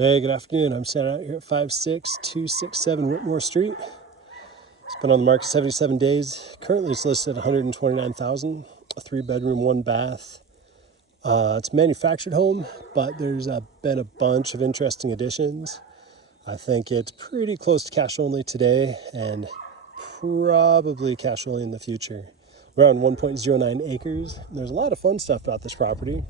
Hey, good afternoon. I'm standing out here at 56267 Whitmore Street. It's been on the market 77 days. Currently it's listed at $129,000, a 3-bedroom, 1-bath. It's a manufactured home, but there's been a bunch of interesting additions. I think it's pretty close to cash only today and probably cash only in the future. We're on 1.09 acres. There's a lot of fun stuff about this property.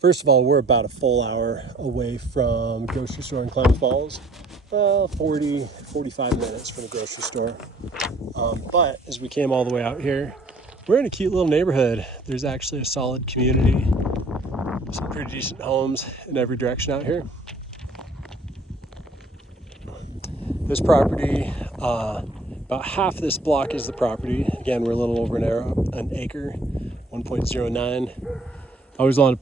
First of all, we're about a full hour away from grocery store in Klamath Falls. 45 minutes from the grocery store. But as we came all the way out here, we're in a cute little neighborhood. There's actually a solid community, some pretty decent homes in every direction out here. This property, about half this block is the property. Again, we're a little over an acre, 1.09. I always want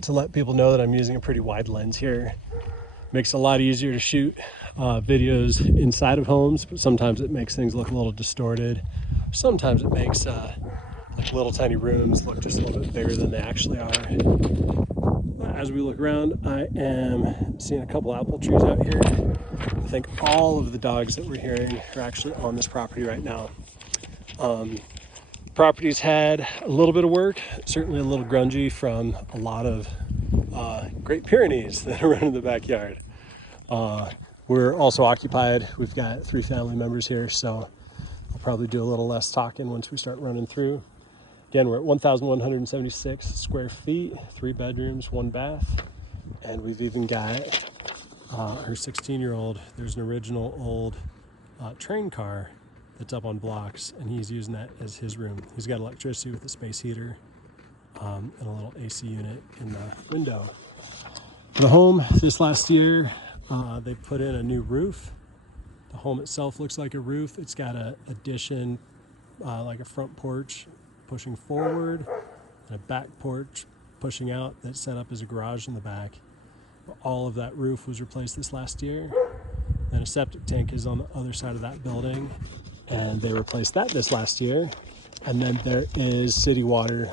to let people know that I'm using a pretty wide lens here. Makes it a lot easier to shoot videos inside of homes, but sometimes it makes things look a little distorted. Sometimes it makes like little tiny rooms look just a little bit bigger than they actually are. As we look around, I am seeing a couple apple trees out here. I think all of the dogs that we're hearing are actually on this property right now. Property's had a little bit of work, certainly a little grungy from a lot of Great Pyrenees that are running in the backyard. We're also occupied. We've got 3 family members here, so I'll probably do a little less talking once we start running through. Again, we're at 1,176 square feet, 3 bedrooms, 1 bath, and we've even got her 16-year-old. There's an original old train car that's up on blocks, and he's using that as his room. He's got electricity with a space heater and a little AC unit in the window. The home this last year, they put in a new roof. The home itself looks like a roof. It's got an addition, like a front porch pushing forward and a back porch pushing out that's set up as a garage in the back. All of that roof was replaced this last year. And a septic tank is on the other side of that building, and they replaced that this last year. And then there is city water.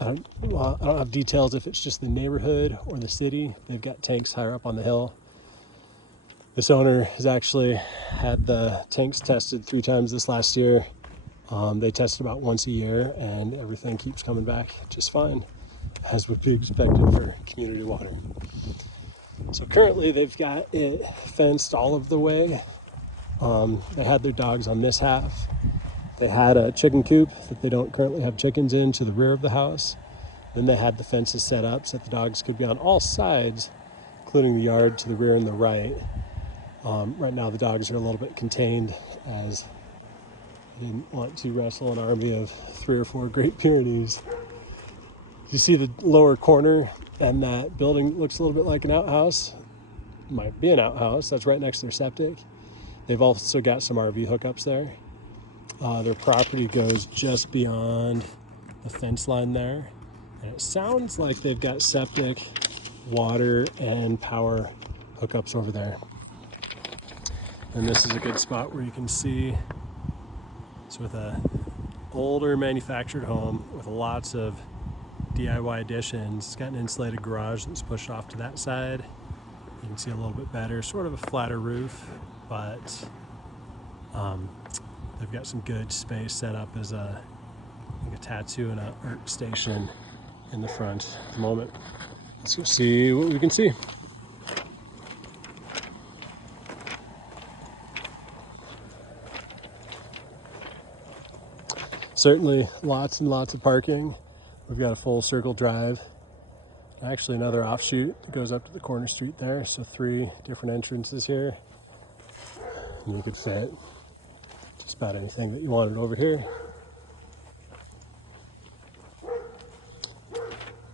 I don't have details if it's just the neighborhood or the city. They've got tanks higher up on the hill. This owner has actually had the tanks tested 3 times this last year. They tested about once a year, and everything keeps coming back just fine, as would be expected for community water. So currently they've got it fenced all of the way. They had their dogs on this half. They had a chicken coop that they don't currently have chickens in to the rear of the house. Then they had the fences set up so that the dogs could be on all sides, including the yard to the rear and the right. Right now the dogs are a little bit contained as they didn't want to wrestle an army of 3 or 4 Great Pyrenees. You see the lower corner, and that building looks a little bit like an outhouse. Might be an outhouse. That's right next to their septic. They've also got some RV hookups there. Their property goes just beyond the fence line there. And it sounds like they've got septic, water, and power hookups over there. And this is a good spot where you can see it's with a older manufactured home with lots of DIY additions. It's got an insulated garage that's pushed off to that side. You can see a little bit better, sort of a flatter roof, but they've got some good space set up as a tattoo and a art station in the front at the moment. Let's go see what we can see. Certainly lots and lots of parking. We've got a full circle drive. Actually another offshoot that goes up to the corner street there. So 3 different entrances here. And you could fit just about anything that you wanted over here.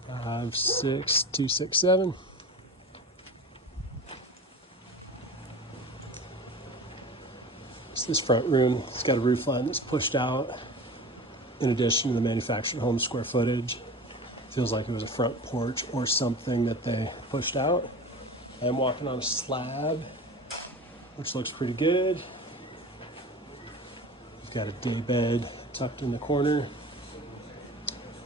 5, 6, 2, 6, 7. It's this front room. It's got a roof line that's pushed out. In addition to the manufactured home square footage, feels like it was a front porch or something that they pushed out. I'm walking on a slab, which looks pretty good. We've got a day bed tucked in the corner.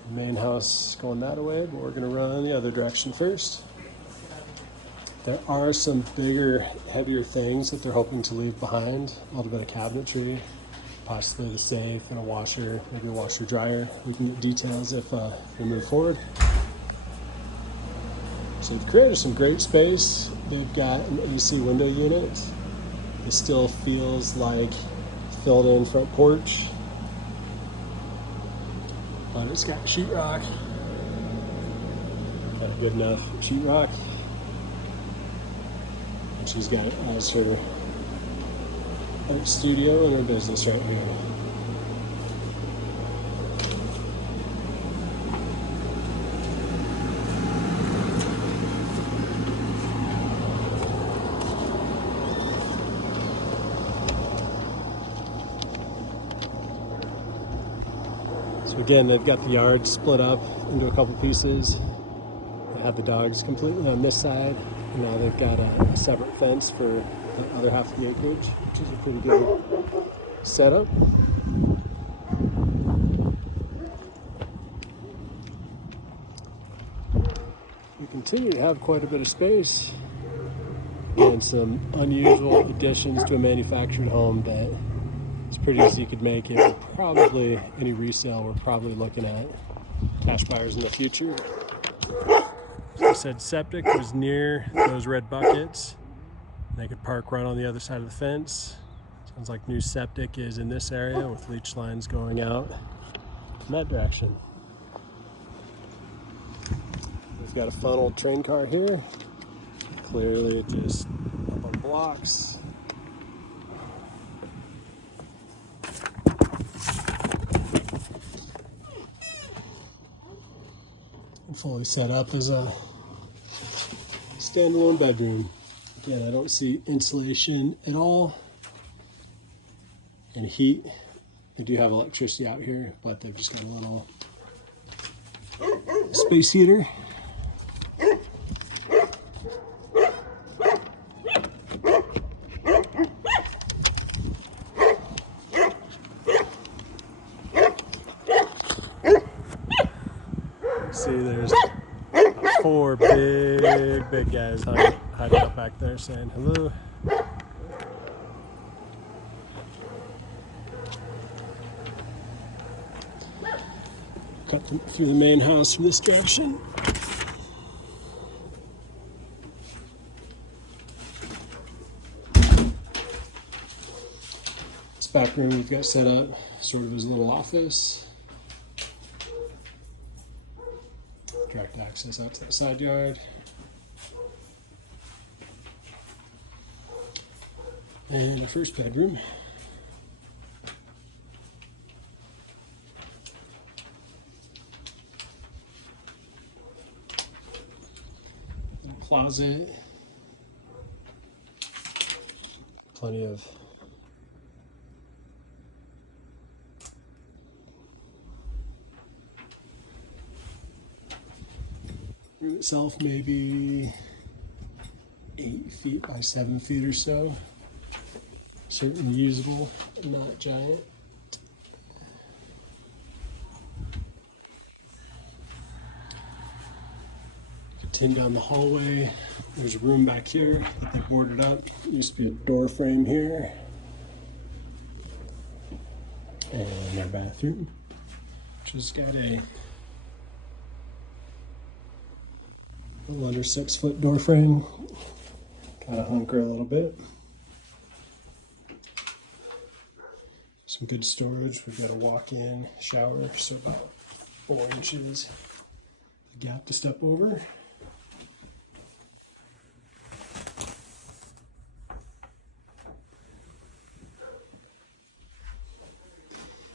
The main house going that way, but we're gonna run the other direction first. There are some bigger, heavier things that they're hoping to leave behind. A little bit of cabinetry, possibly the safe and a washer, maybe a washer dryer. We can get details if we move forward. So they've created some great space. They've got an AC window unit. It still feels like filled in front porch. But it's got sheetrock. Got a good enough sheetrock. And she's got it as her art studio and her business right here. So again, they've got the yard split up into a couple pieces. They have the dogs completely on this side, and now they've got a separate fence for the other half of the acreage, which is a pretty good setup. We continue to have quite a bit of space and some unusual additions to a manufactured home that it's pretty easy you could make it. We're probably, any resale, we're probably looking at cash buyers in the future. As I said, septic was near those red buckets. They could park right on the other side of the fence. Sounds like new septic is in this area with leach lines going out in that direction. We've got a funnel train car here. Clearly just up on blocks. And fully set up as a standalone bedroom. Again, I don't see insulation at all. And heat. They do have electricity out here, but they've just got a little space heater. See, there's 4 big guys hiding out back there saying hello. Cut through the main house from this direction. This back room we've got set up sort of as a little office. Direct access out to the side yard. And the first bedroom. Little closet. Plenty of room itself, maybe 8 feet by 7 feet or so. Certainly usable, not giant. Continue down the hallway. There's a room back here that they boarded up. Used to be a door frame here. And our bathroom, which has got a little under 6 foot door frame. Kind of hunker a little bit. Some good storage. We've got a walk-in shower, so about 4 inches gap to step over.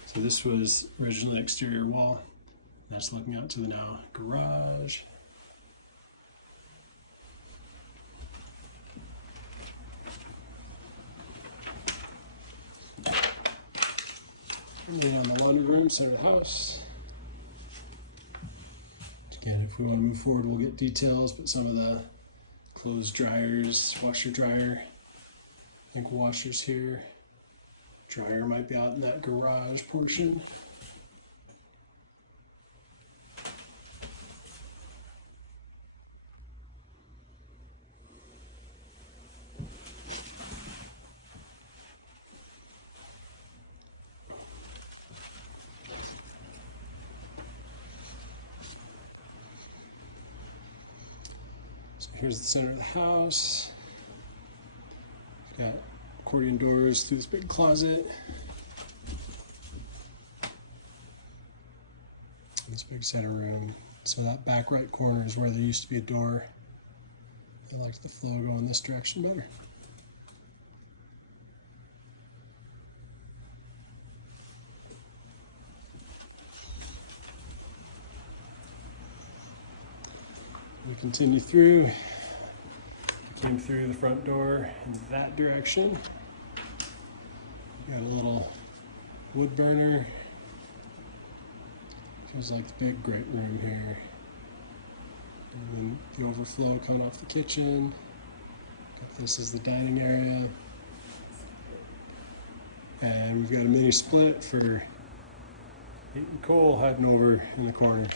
So this was originally exterior wall. That's looking out to the now garage. And then on the laundry room, center of the house. Again, if we want to move forward, we'll get details, but some of the clothes dryers, washer dryer, I think washer's here. Dryer might be out in that garage portion. Here's the center of the house. Got accordion doors through this big closet. This big center room. So that back right corner is where there used to be a door. I like the flow going this direction better. We continue through. Came through the front door in that direction. Got a little wood burner. Feels like the big great room here. And then the overflow coming off the kitchen. Got this as the dining area. And we've got a mini split for heat and coal hiding over in the corner.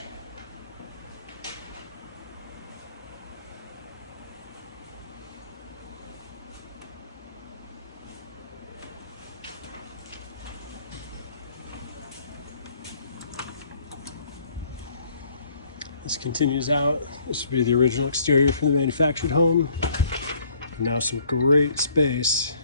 This continues out. This would be the original exterior for the manufactured home. And now some great space